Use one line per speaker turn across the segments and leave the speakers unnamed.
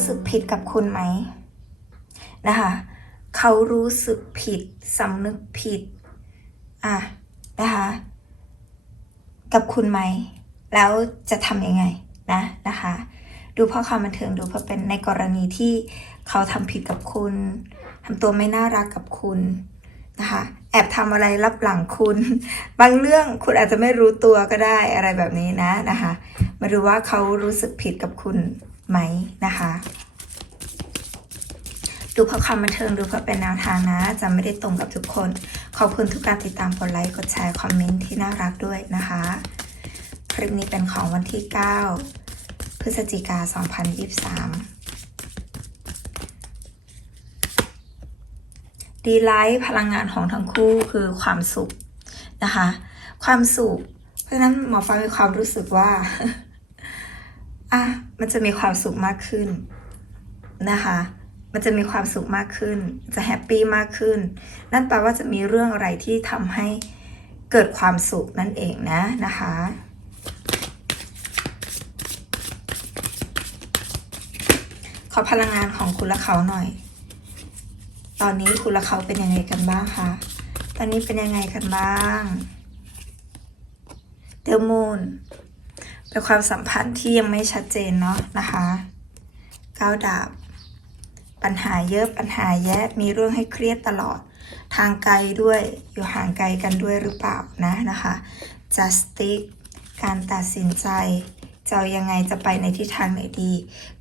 รู้สึกผิดกับคุณไหมนะคะเขารู้สึกผิดสำนึกผิดอะนะคะกับคุณไหม แล้วจะทำยังไงนะนะคะดูเพ่อความบันเทิงดูเพื่อเป็นในกรณีที่เขาทำผิดกับคุณทำตัวไม่น่ารักกับคุณนะคะแอบทำอะไรรับหลังคุณ บางเรื่องคุณอาจจะไม่รู้ตัวก็ได้อะไรแบบนี้นะนะคะมาดูว่าเขารู้สึกผิดกับคุณ ไหมนะคะ ดูเพื่อความบันเทิงดูเพื่อเป็นแนวทางนะ จะไม่ได้ตรงกับทุกคน ขอบคุณทุกการติดตามกดไลค์กดแชร์คอมเมนต์ที่น่ารักด้วยนะคะ คลิปนี้เป็นของวันที่ 9 พฤศจิกา 2023ดีไลท์พลังงานของทั้งคู่คือความสุขนะคะ ความสุข เพราะฉะนั้นหมอฟ้ามีความรู้สึกว่า อะมันจะมีความสุขมากขึ้นนะคะ มันจะมีความสุขมากขึ้น จะแฮปปี้มากขึ้น นั่นแปลว่าจะมีเรื่องอะไรที่ทำให้เกิดความสุขนั่นเองนะนะคะขอพลังงานของคุณและเขาหน่อย ตอนนี้คุณและเขาเป็นยังไงกันบ้างคะ ตอนนี้เป็นยังไงกันบ้าง เดลมูน เป็นความสัมพันธ์ที่ยังไม่ชัดเจนเนาะนะคะก้าวดาบ ปัญหาเยอะปัญหาแยะมีเรื่องให้เครียดตลอด ทางไกลด้วยอยู่ห่างไกลกันด้วยหรือเปล่านะนะคะ justice การตัดสินใจจะยังไงจะไปในทิศทางไหนดี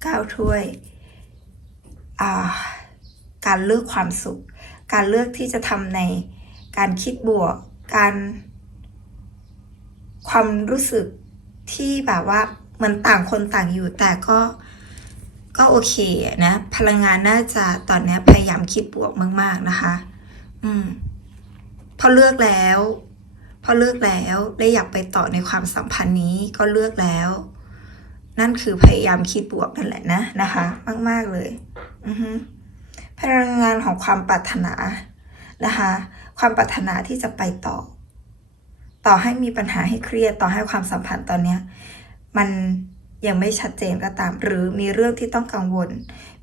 ก้าวถ้วยอ่าการเลือกความสุข การเลือกที่จะทำในการคิดบวก การความรู้สึก ที่แบบว่าเหมือนต่างคนต่างอยู่แต่ก็ก็โอเคนะพลังงานน่าจะตอนนี้พยายามคิดบวกมาก ๆนะคะ อืมพอเลือกแล้วพอเลือกแล้วได้อยากไปต่อในความสัมพันธ์นี้ก็เลือกแล้ว นั่นคือพยายามคิดบวกนั่นแหละนะนะคะ มาก ๆเลย อือฮึพลังงานของความปรารถนานะคะ ความปรารถนาที่จะไปต่อ ต่อให้มีปัญหาให้เครียดต่อให้ความสัมพันธ์ตอนเนี้ยมันยังไม่ชัดเจนก็ตาม หรือมีเรื่องที่ต้องกังวล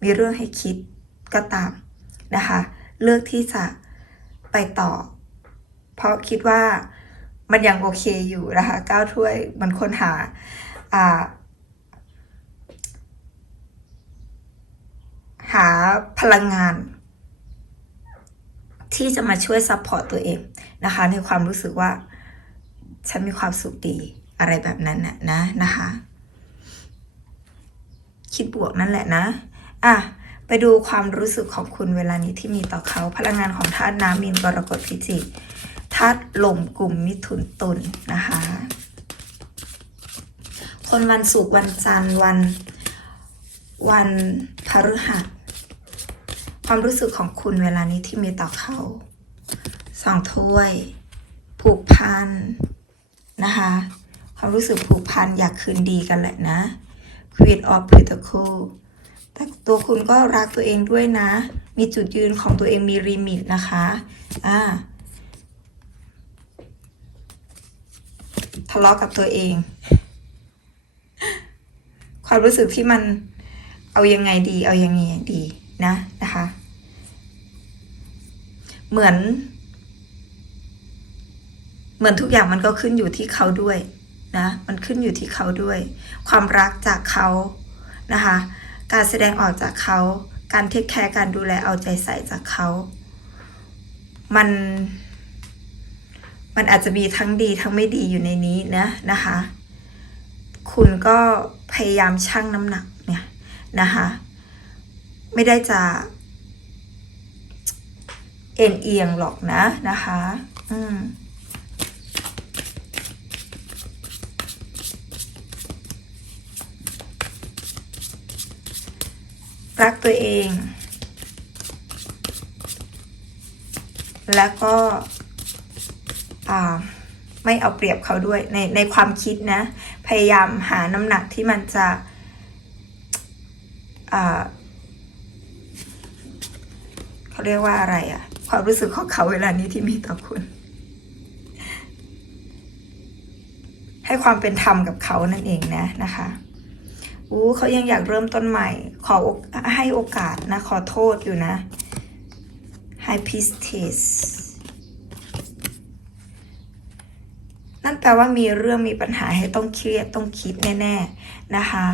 มีเรื่องให้คิดก็ตามนะคะ เลือกที่จะไปต่อ เพราะคิดว่ามันยังโอเคอยู่นะคะก้าวถ้วยมันค้นหาอ่าหาพลังงาน ที่จะมาช่วยซัพพอร์ตตัวเองนะคะ ในความรู้สึกว่า ฉันมีความสุขดี อะไรแบบนั้นน่ะนะนะคะ คิดบวกนั่นแหละนะ อะ ไปดูความรู้สึกของคุณเวลานี้ที่มีต่อเขาพลังงานของธาตุน้ำมีนกรกฎพิจิกธาตุลมกลุ่มมิถุนตุลนะคะ คนวันศุกร์วันจันทร์วัน วันพฤหัสความรู้สึกของคุณเวลานี้ที่มีต่อเขาสองถ้วย ผูกพัน นะคะความรู้สึกผูกพันอยากคืนดีกันแหละนะ Queen of Pentacles แต่ตัวคุณก็รักตัวเองด้วยนะ มีจุดยืนของตัวเองมีลิมิตนะคะอ่าทะเลาะกับตัวเอง ความรู้สึกที่มันเอายังไงดี เอายังไงดีนะนะคะ เหมือน เหมือนทุกอย่างมันก็ขึ้นอยู่ที่เขาด้วยนะมันขึ้นอยู่ที่เขาด้วย ความรักจากเขานะคะ การแสดงออกจากเขา การเทคแคร์การดูแลเอาใจใส่จากเขา มันมันอาจจะมีทั้งดีทั้งไม่ดีอยู่ในนี้นะนะคะ คุณก็พยายามชั่งน้ำหนักเนี่ยนะคะไม่ได้จะเอ็นเอียงหรอกนะนะคะ อืม รักตัวเอง แล้วก็ไม่เอาเปรียบเขาด้วยในในความคิดนะ พยายามหาน้ำหนักที่มันจะเขาเรียกว่าอะไรอะความรู้สึกของเขาเวลานี้ที่มีต่อคุณ ให้ความเป็นธรรมกับเขานั่นเองนะนะคะ อู้เขายังอยากเริ่มต้นใหม่ ขอให้โอกาสนะ ขอโทษอยู่นะ High Priestess นั่นแปลว่ามีเรื่องมีปัญหาให้ต้องเครียดต้องคิดแน่ ๆ นะคะ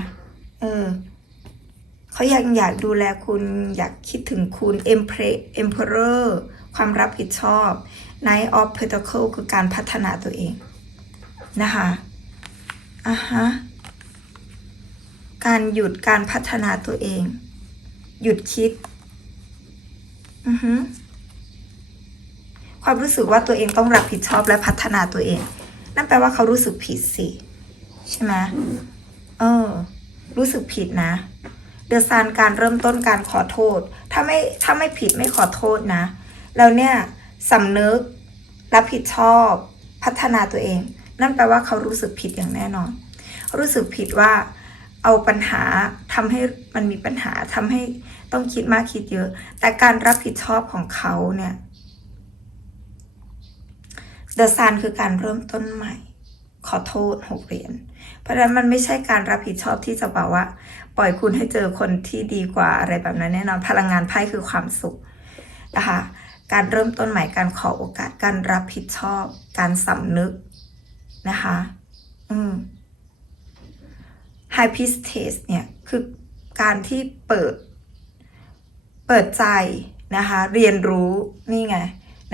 เออเขายังอยากดูแลคุณอยากคิดถึงคุณ Emperor ความรับผิดชอบ Knight of Pentacle คือการพัฒนาตัวเอง นะคะอะฮะ การหยุดการพัฒนาตัวเอง หยุดคิด อือฮึความรู้สึกว่าตัวเองต้องรับผิดชอบและพัฒนาตัวเอง นั่นแปลว่าเขารู้สึกผิดสิ ใช่ไหมเออ รู้สึกผิดนะ เดอะซานการเริ่มต้นการขอโทษ ถ้าไม่ถ้าไม่ผิดไม่ขอโทษนะ แล้วเนี่ยสำนึก รับผิดชอบ พัฒนาตัวเอง นั่นแปลว่าเขารู้สึกผิดอย่างแน่นอน รู้สึกผิดว่า เอาปัญหาทำให้มันมีปัญหาทำให้ต้องคิดมากคิดเยอะ แต่การรับผิดชอบของเขาเนี่ยเดอะซันคือการเริ่มต้นใหม่ ขอโทษหกเหรียญเพราะฉะนั้นมันไม่ใช่การรับผิดชอบที่จะบอกว่า ปล่อยคุณให้เจอคนที่ดีกว่าอะไรแบบนั้นแน่นอนพลังงานไพ่คือความสุขนะคะการเริ่มต้นใหม่การขอโอกาสการรับผิดชอบ การสำนึกนะคะ อืม High Priestess เนี่ยคือการที่เปิด เปิดใจนะคะเรียนรู้นี่ไง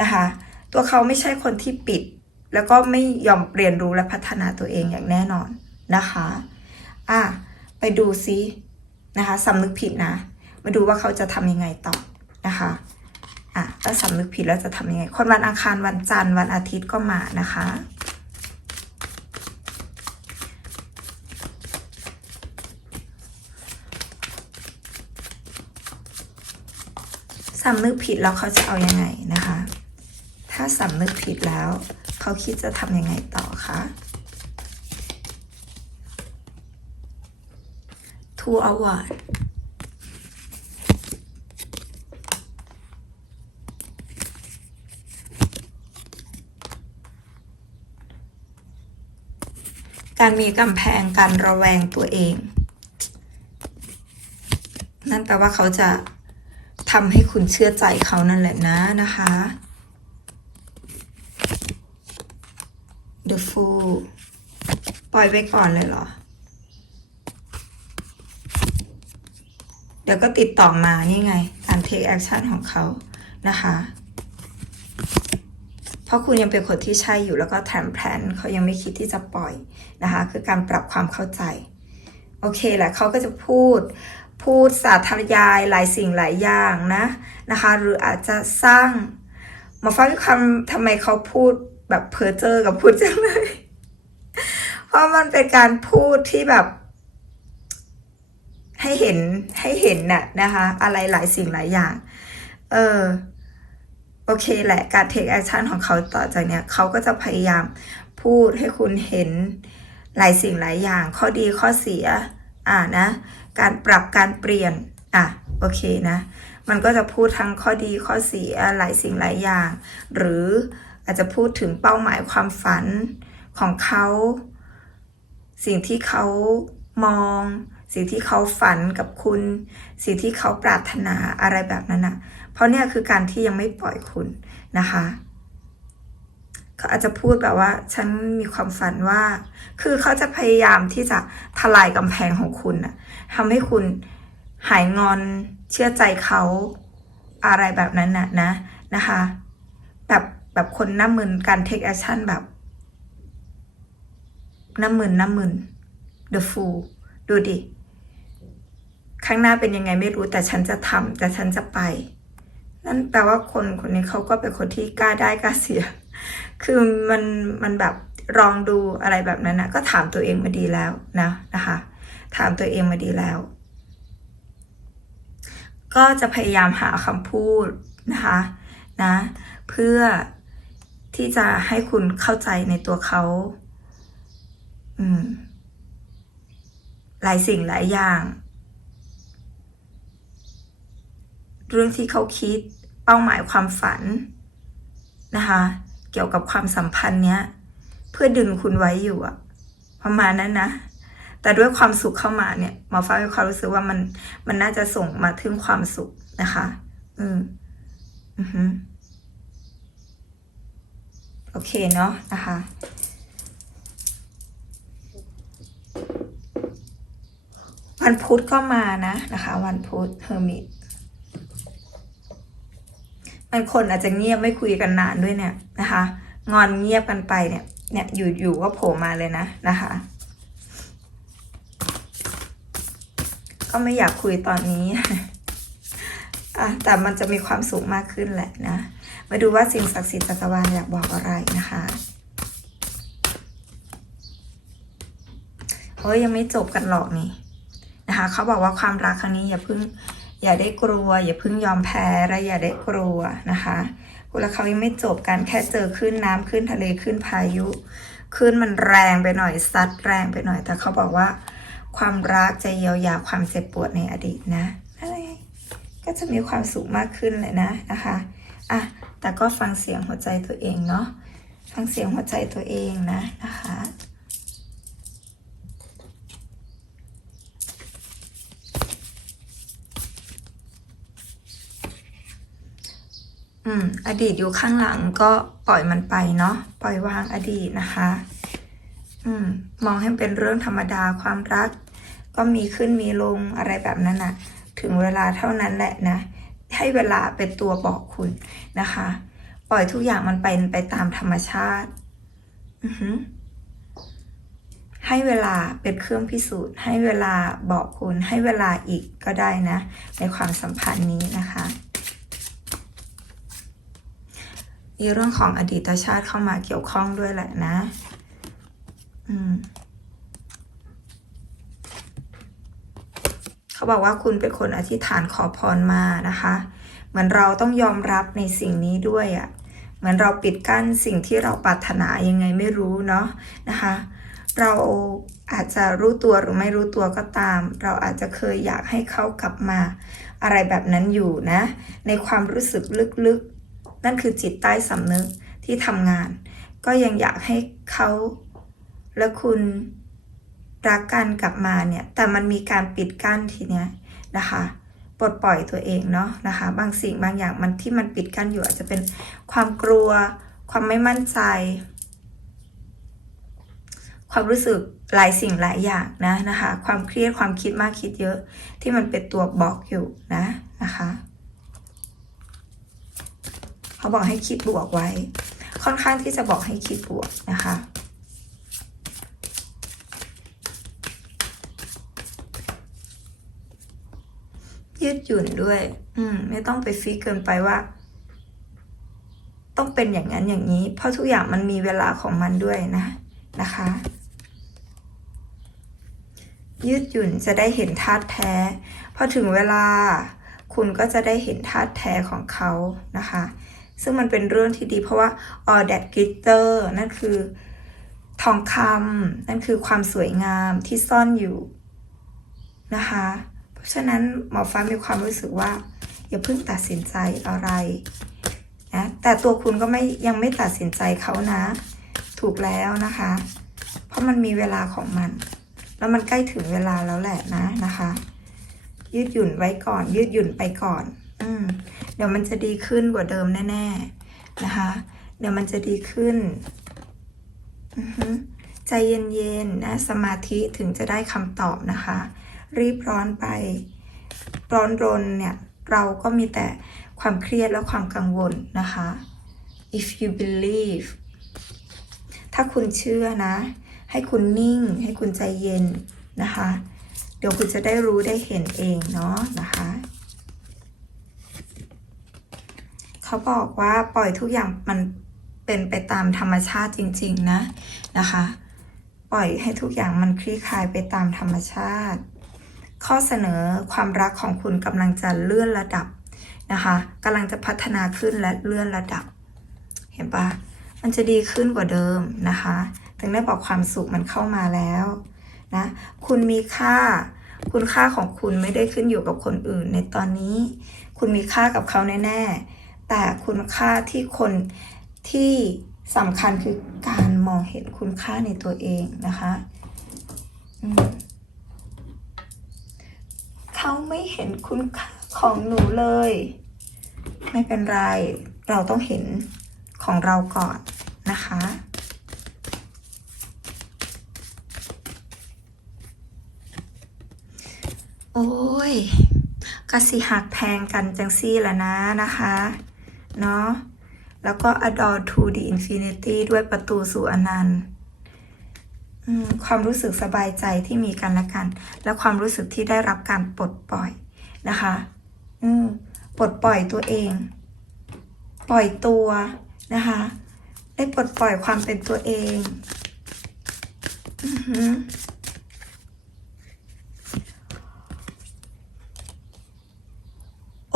นะคะตัวเขาไม่ใช่คนที่ปิด แล้วก็ไม่ยอมเรียนรู้และพัฒนาตัวเองอย่างแน่นอนนะคะอะไปดูซินะคะสำนึกผิดนะ มาดูว่าเขาจะทำยังไงต่อนะคะอะแล้วสำนึกผิดแล้วจะทำยังไง คนวันอังคารวันจันทร์วันอาทิตย์ก็มานะคะำนึกผิดแล้วเขาจะเอายังไงนะคะ ถ้าสำนึกผิดแล้ว เขาคิดจะทำยังไงต่อคะ Two hour การมีกำแพงการระแวงตัวเอง นั่นแปลว่าเขาจะ ทำให้คุณเชื่อใจเขานั่นแหละนะนะคะ The Fool ปล่อยไปก่อนเลยเหรอ เดี๋ยวก็ติดต่อมานี่ไง การ take action ของเขานะคะ เพราะคุณยังเป็นคนที่ใช่อยู่แล้วก็แถมแพลนเขายังไม่คิดที่จะปล่อยนะคะ คือการปรับความเข้าใจ โอเคแหละเขาก็จะพูด พูดสาธยายหลายสิ่งหลายอย่างนะนะคะหรืออาจจะสร้างมาฟังคำทำไมเขาพูดแบบเพ้อเจอกับพูดจังเลย เพราะมันเป็นการพูดที่แบบ ให้เห็นให้เห็นน่ะนะคะ อะไรหลายสิ่งหลายอย่าง เออโอเคแหละการ take action ของเขาต่อจากเนี้ยเขาก็จะพยายามพูดให้คุณเห็นหลายสิ่งหลายอย่าง ข้อดีข้อเสีย อ่านะ การปรับการเปลี่ยน อะ โอเคนะ มันก็จะพูดทั้งข้อดีข้อเสียหลายสิ่งหลายอย่าง หรืออาจจะพูดถึงเป้าหมายความฝันของเขา สิ่งที่เขามอง สิ่งที่เขาฝันกับคุณ สิ่งที่เขาปรารถนาอะไรแบบนั้นนะเพราะเนี่ยคือการที่ยังไม่ปล่อยคุณนะคะ เขาอาจจะพูดแบบว่า ฉันมีความฝันว่า คือเขาจะพยายามที่จะทลายกำแพงของคุณนะทำให้คุณหายงอนเชื่อใจเขาอะไรแบบนั้นน่ะนะนะคะ แบบแบบคนหน้ามึนการ take action แบบหน้ามึนหน้ามึน the fool ดูดิ ข้างหน้าเป็นยังไงไม่รู้แต่ฉันจะทำแต่ฉันจะไป นั่นแปลว่าคนคนนี้เขาก็เป็นคนที่กล้าได้กล้าเสีย คือมันมันแบบลองดูอะไรแบบนั้นนะก็ถามตัวเองมาดีแล้วนะนะคะ ถามตัวเองมาดีแล้ว ก็จะพยายามหาคำพูดนะคะนะเพื่อที่จะให้คุณเข้าใจในตัวเขาอืมหลายสิ่งหลายอย่าง เรื่องที่เขาคิดเป้าหมายความฝันนะคะ เกี่ยวกับความสัมพันธ์เนี้ย เพื่อดึงคุณไว้อยู่อะประมาณนั้นนะ แต่ด้วยความสุขเข้ามาเนี่ยหมอฟ้ามีความรู้สึกว่ามันมันน่าจะส่งมาถึงความสุขนะคะ อืมอือฮึโอเคเนาะนะคะวันพุธก็มานะนะคะ วันพุธเฮอร์มิต มันคนอาจจะเงียบไม่คุยกันนานด้วยเนี่ยนะคะ งอนเงียบกันไปเนี่ย เนี่ยอยู่อยู่ก็โผล่มาเลยนะนะคะ ก็ไม่อยากคุยตอนนี้อะแต่มันจะมีความสุขมากขึ้นแหละนะ มาดูว่าสิ่งศักดิ์สิทธิ์จักรวาลอยากบอกอะไรนะคะเฮ้ยยังไม่จบกันหรอกนี่นะคะ เขาบอกว่าความรักครั้งนี้อย่าเพิ่ง อย่าได้กลัว อย่าเพิ่งยอมแพ้และอย่าได้กลัวนะคะคุณและเขายังไม่จบกันแค่เจอขึ้นน้ำขึ้นทะเลขึ้นพายุขึ้นมันแรงไปหน่อยซัดแรงไปหน่อย แต่เขาบอกว่า ความรักจะเยียวยาความเจ็บปวดในอดีตนะอะไรก็จะมีความสุขมากขึ้นเลยนะนะคะอะแต่ก็ฟังเสียงหัวใจตัวเองเนาะฟังเสียงหัวใจตัวเองนะนะคะ อืม อดีตอยู่ข้างหลังก็ปล่อยมันไปเนาะ ปล่อยวางอดีตนะคะ อืม มองให้เป็นเรื่องธรรมดาความรัก ก็มีขึ้นมีลงอะไรแบบนั้นนะถึงเวลาเท่านั้นแหละนะ ให้เวลาเป็นตัวบอกคุณนะคะ ปล่อยทุกอย่างมันเป็นไปตามธรรมชาติ อือหือให้เวลาเป็นเครื่องพิสูจน์ ให้เวลาบอกคุณ ให้เวลาอีกก็ได้นะ ในความสัมพันธ์นี้นะคะ มีเรื่องของอดีตชาติเข้ามาเกี่ยวข้องด้วยแหละนะ อืมเขาบอกว่าคุณเป็นคนอธิษฐานขอพรมานะคะ เหมือนเราต้องยอมรับในสิ่งนี้ด้วยอะ่ะ เหมือนเราปิดกั้นสิ่งที่เราปรารถนายังไงไม่รู้เนาะนะคะ เราอาจจะรู้ตัวหรือไม่รู้ตัวก็ตาม เราอาจจะเคยอยากให้เขากลับมา อะไรแบบนั้นอยู่นะ ในความรู้สึกลึกๆ นั่นคือจิตใต้สำนึกที่ทำงาน ก็ยังอยากให้เขาและคุณรักกันกลับมาเนี่ย แต่มันมีการปิดกั้นทีเนี้ยนะคะปลดปล่อยตัวเองเนาะนะคะ บางสิ่งบางอย่างมันที่มันปิดกั้นอยู่อาจจะเป็นความกลัว ความไม่มั่นใจ ความรู้สึกหลายสิ่งหลายอย่างนะนะคะ ความเครียดความคิดมากคิดเยอะ ที่มันเป็นตัวบอกอยู่นะนะคะ เขาบอกให้คิดบวกไว้ ค่อนข้างที่จะบอกให้คิดบวกนะคะยืดหยุ่นด้วย อืม ไม่ต้องไปฟิกเกินไปว่า ต้องเป็นอย่างนั้นอย่างนี้ เพราะทุกอย่างมันมีเวลาของมันด้วยนะ นะคะ ยืดหยุ่นจะได้เห็นธาตุแท้ พอถึงเวลา คุณก็จะได้เห็นธาตุแท้ของเขานะคะ ซึ่งมันเป็นเรื่องที่ดีเพราะว่า all that glitter นั่นคือทองคำนั่นคือความสวยงามที่ซ่อนอยู่นะคะ เพราะฉะนั้นหมอฟ้ามีความรู้สึกว่า อย่าเพิ่งตัดสินใจอะไรนะแต่ตัวคุณก็ไม่ยังไม่ตัดสินใจเขานะ ถูกแล้วนะคะ เพราะมันมีเวลาของมัน แล้วมันใกล้ถึงเวลาแล้วแหละนะนะคะ ยืดหยุ่นไว้ก่อน ยืดหยุ่นไปก่อน อืมเดี๋ยวมันจะดีขึ้นกว่าเดิมแน่ ๆ นะคะ เดี๋ยวมันจะดีขึ้นใจเย็นๆนะสมาธิถึงจะได้คำตอบนะคะ รีบร้อนไป ร้อนรนเนี่ย เราก็มีแต่ความเครียดและความกังวลนะคะ if you believe ถ้าคุณเชื่อนะ ให้คุณนิ่ง ให้คุณใจเย็นนะคะ เดี๋ยวคุณจะได้รู้ได้เห็นเองเนาะนะคะ เขาบอกว่าปล่อยทุกอย่างมันเป็นไปตามธรรมชาติจริง ๆ นะนะคะ ปล่อยให้ทุกอย่างมันคลี่คลายไปตามธรรมชาติ ข้อเสนอความรักของคุณกำลังจะเลื่อนระดับนะคะกำลังจะพัฒนาขึ้นและเลื่อนระดับ เห็นปะมันจะดีขึ้นกว่าเดิมนะคะ ถึงได้บอกความสุขมันเข้ามาแล้วนะ คุณมีค่า คุณค่าของคุณไม่ได้ขึ้นอยู่กับคนอื่นในตอนนี้ คุณมีค่ากับเขาแน่ ๆ แต่คุณค่าที่คนที่สำคัญคือการมองเห็นคุณค่าในตัวเองนะคะเขาไม่เห็นคุณค่าของหนูเลย ไม่เป็นไร เราต้องเห็นของเราก่อนนะคะโอ้ยกะสิหักแพงกันจังซี่ละนะนะคะ เนาะ แล้วก็ adore to the infinity ด้วยประตูสู่อนันต์ความรู้สึกสบายใจที่มีกันและกัน และความรู้สึกที่ได้รับการปลดปล่อยนะคะ อืมปลดปล่อยตัวเอง ปล่อยตัวนะคะ ได้ปลดปล่อยความเป็นตัวเอง อือหือ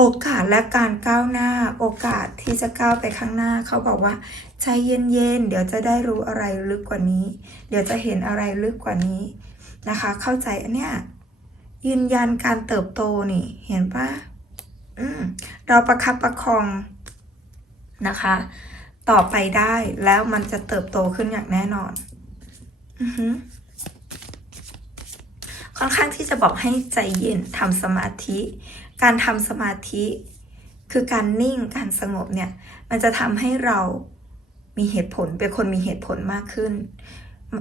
โอกาสและการก้าวหน้า โอกาสที่จะก้าวไปข้างหน้า เขาบอกว่าใจเย็นๆ เดี๋ยวจะได้รู้อะไรลึกกว่านี้ เดี๋ยวจะเห็นอะไรลึกกว่านี้นะคะ เข้าใจอันเนี้ยยืนยันการเติบโตนี่ เห็นปะอืมเราประคับประคองนะคะ ต่อไปได้แล้วมันจะเติบโตขึ้นอย่างแน่นอนอือหือค่อนข้างที่จะบอกให้ใจเย็นทำสมาธิ การทำสมาธิ คือการนิ่งการสงบเนี่ย มันจะทำให้เรามีเหตุผลเป็นคนมีเหตุผลมากขึ้น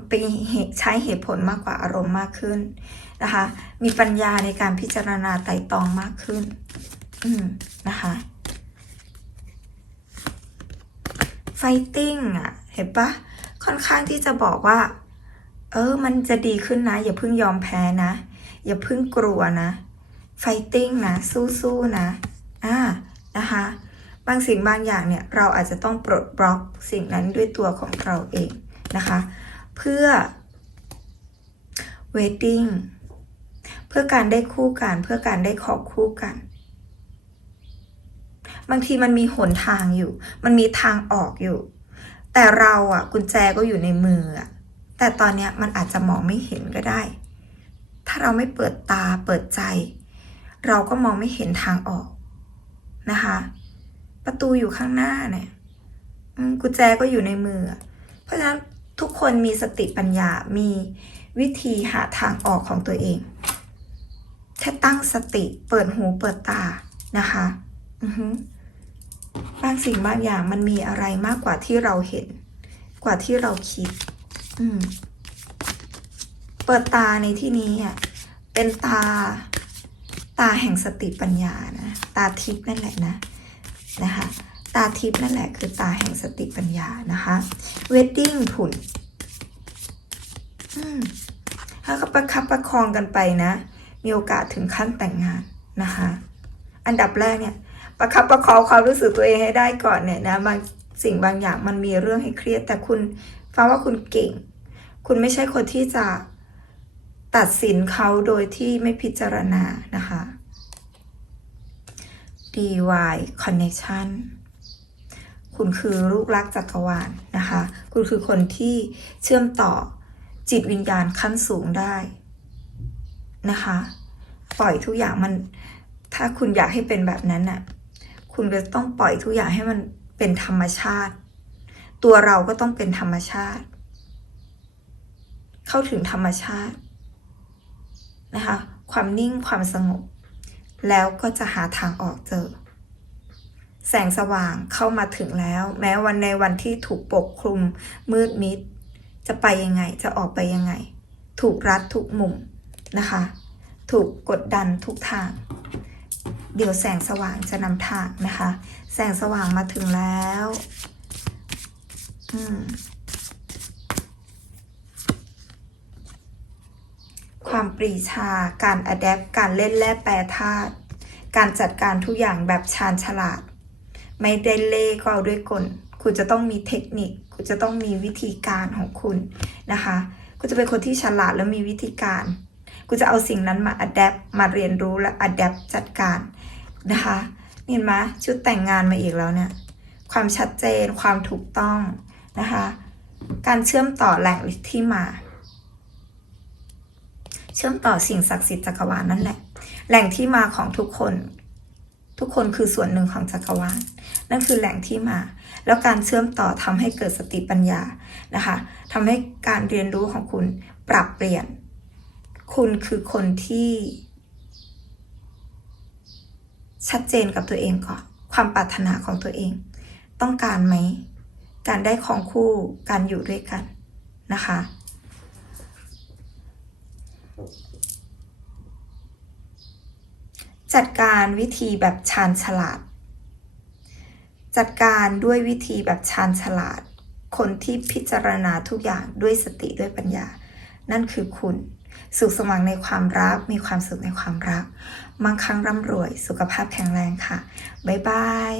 เป็นเหตุใช้เหตุผลมากกว่าอารมณ์มากขึ้นนะคะ มีปัญญาในการพิจารณาไตร่ตรองมากขึ้น อืมนะคะ fighting อะ เห็นปะค่อนข้างที่จะบอกว่า เออ มันจะดีขึ้นนะ อย่าเพิ่งยอมแพ้นะ อย่าเพิ่งกลัวนะ fighting นะสู้ๆนะอ่านะคะบางสิ่งบางอย่างเนี่ยเราอาจจะต้องปลดบล็อกสิ่งนั้นด้วยตัวของเราเองนะคะ เพื่อ waiting เพื่อการได้คู่กันเพื่อการได้ขอคู่กัน บางทีมันมีหนทางอยู่ มันมีทางออกอยู่ แต่เราอะกุญแจก็อยู่ในมืออะแต่ตอนเนี้ยมันอาจจะมองไม่เห็นก็ได้ ถ้าเราไม่เปิดตาเปิดใจ เราก็มองไม่เห็นทางออกนะคะ ประตูอยู่ข้างหน้าเนี่ยกุญแจก็อยู่ในมือ เพราะฉะนั้นทุกคนมีสติปัญญา มีวิธีหาทางออกของตัวเอง แค่ตั้งสติเปิดหูเปิดตานะคะบางสิ่งบางอย่างมันมีอะไรมากกว่าที่เราเห็น กว่าที่เราคิด เปิดตาในที่นี้อะเป็นตา ตาแห่งสติปัญญานะตาทิพย์นั่นแหละนะนะคะตาทิพย์นั่นแหละคือตาแห่งสติปัญญานะคะเวดดิ้งผุนอืมถ้าก็ประคับประคองกันไปนะ มีโอกาสถึงขั้นแต่งงานนะคะ อันดับแรกเนี่ย ประคับประคองความรู้สึกตัวเองให้ได้ก่อนเนี่ยนะบางสิ่งบางอย่างมันมีเรื่องให้เครียด แต่คุณฟ้าว่าคุณเก่ง คุณไม่ใช่คนที่จะ ตัดสินเขาโดยที่ไม่พิจารณานะคะ DY Connection คุณคือลูกรักจักรวาลนะคะ คุณคือคนที่เชื่อมต่อจิตวิญญาณขั้นสูงได้นะคะ ปล่อยทุกอย่างมัน ถ้าคุณอยากให้เป็นแบบนั้นน่ะ คุณก็ต้องปล่อยทุกอย่างให้มันเป็นธรรมชาติ ตัวเราก็ต้องเป็นธรรมชาติ เข้าถึงธรรมชาติ นะคะ ความนิ่งความสงบ แล้วก็จะหาทางออกเจอ แสงสว่างเข้ามาถึงแล้ว แม้วันในวันที่ถูกปกคลุมมืดมิด จะไปยังไงจะออกไปยังไง ถูกรัดทุกมุมนะคะ ถูกกดดันทุกทาง เดี๋ยวแสงสว่างจะนำทางนะคะ แสงสว่างมาถึงแล้ว อืม ความปรีชา การอัดแอปการเล่นแร่แปรธาตุ การจัดการทุกอย่างแบบชาญฉลาด ไม่ได้เล่ก็เอาด้วยกล คุณจะต้องมีเทคนิค คุณจะต้องมีวิธีการของคุณนะคะ คุณจะเป็นคนที่ฉลาดและมีวิธีการ คุณจะเอาสิ่งนั้นมาอัดแอปมาเรียนรู้และอัดแอปจัดการนะคะเห็นไหมชุดแต่งงานมาอีกแล้วเนี่ย ความชัดเจน ความถูกต้องนะคะ การเชื่อมต่อแหล่งที่มา ชื่อมต่อสิ่งศักดิ์สิทธิ์จักรวาลนั่นแหละ แหล่งที่มาของทุกคน ทุกคนคือส่วนหนึ่งของจักรวาล นั่นคือแหล่งที่มา แล้วการเชื่อมต่อทำให้เกิดสติปัญญานะคะทำให้การเรียนรู้ของคุณปรับเปลี่ยน คุณคือคนที่ ชัดเจนกับตัวเองก่อน ความปรารถนาของตัวเอง ต้องการไหม การได้ของคู่ การอยู่ด้วยกันนะคะ จัดการวิธีแบบชาญฉลาด จัดการด้วยวิธีแบบชาญฉลาด คนที่พิจารณาทุกอย่างด้วยสติด้วยปัญญา นั่นคือคุณ สุขสมหวังในความรัก มีความสุขในความรักมั่งคั่งร่ำรวย สุขภาพแข็งแรงค่ะ บ๊ายบาย